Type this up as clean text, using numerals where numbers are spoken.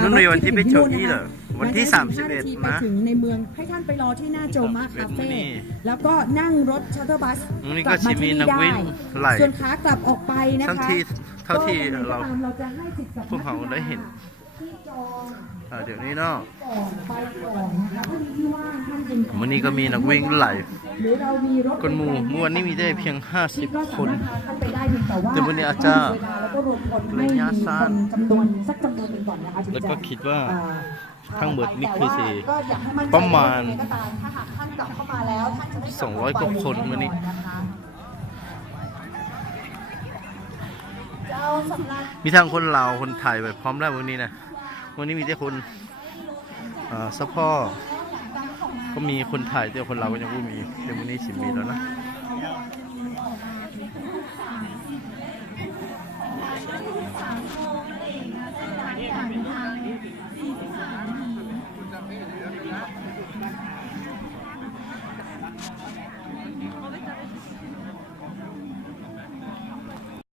นู่นในวันที่ไปเที่ยวที่เหรอวันที่ไป31นะถึงในเมืองให้ท่านไปรอที่หน้าโจมาคาเฟ่แล้วก็นั่งรถชัตเตอร์บัส นี่ ก ก็ ลับมา จะมี ที่ นั นี่ กวิ่ ได้ งไหล ส่วนขากลับออกไปนะคะ เท่าที่เรา เราจะให้สิทธิ์กับ พวกเขาได้เห็น ที่จอง เดี๋ยวนี้เนาะ ก่อนไปก่อนนะคะถ้ามีที่ว่างท่านจึง วันนี้ก็มีนักวิ่งไหล หรือเรามีรถ คนหมู่เมื่อวันนี้มีได้เพียง ที่ก็ 50 ค สามารถนพาท่านไปได้เพียงแต่ว่า แต่วันนี้อาจจะ เวลาแล้วก็รวมคนให้ ระ มี ยะสั้ คน นจำนวนสักจำนวนหนึ่งก่อนนะคะถึง แล้ว จะ ก็คิดว่า อ่า ทั้งหมดนี่คือสิ แต่ว่าก็อยากให้มั่นใจ ประมาณ ว่ยังไงก็ตามถ้าหากท่านกลับเข้ามาแล้วท่านจะไม่กลับ 200 กว่าคนวันนี้ เจ้าสำนัก มีทั้งคนลาวคนไทยไปพร้อมแล้ววันนี้นะวันนี้มีแต่คนซัพพอร์ตก็มีคนไทยแต่คนลาวก็ยังไม่มีเดี๋ยววันนี้สิมีแล้วนะ